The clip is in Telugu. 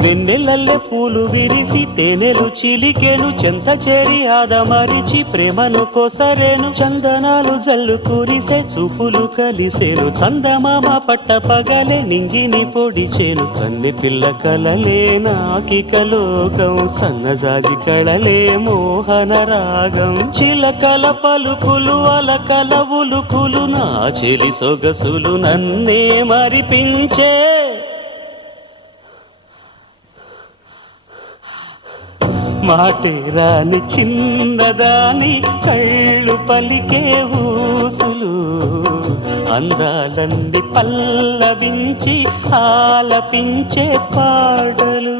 వెన్నెలల్లె పూలు విరిసి తేనెలు చిలికెను చెంత చేరి ఆదమరిచి ప్రేమను కొసరేను చందనాలు జల్లు కురిసే చూపులు కలిసేను చందమామ పట్ట పగలే నింగిని పొడిచేను కన్నె పిల్ల కలలే నాకిక లోకం సన్నజాజి కళలే మోహన రాగం చిలకల పలుకులు అలకల ఉలుకులు నా చెలి సొగసులు నన్నే మరిపించే మాటే రాని చిన్నదాని కళ్ళు పలికే ఊసులు అందాలన్నీ పల్లవించి ఆలపించే పాటలు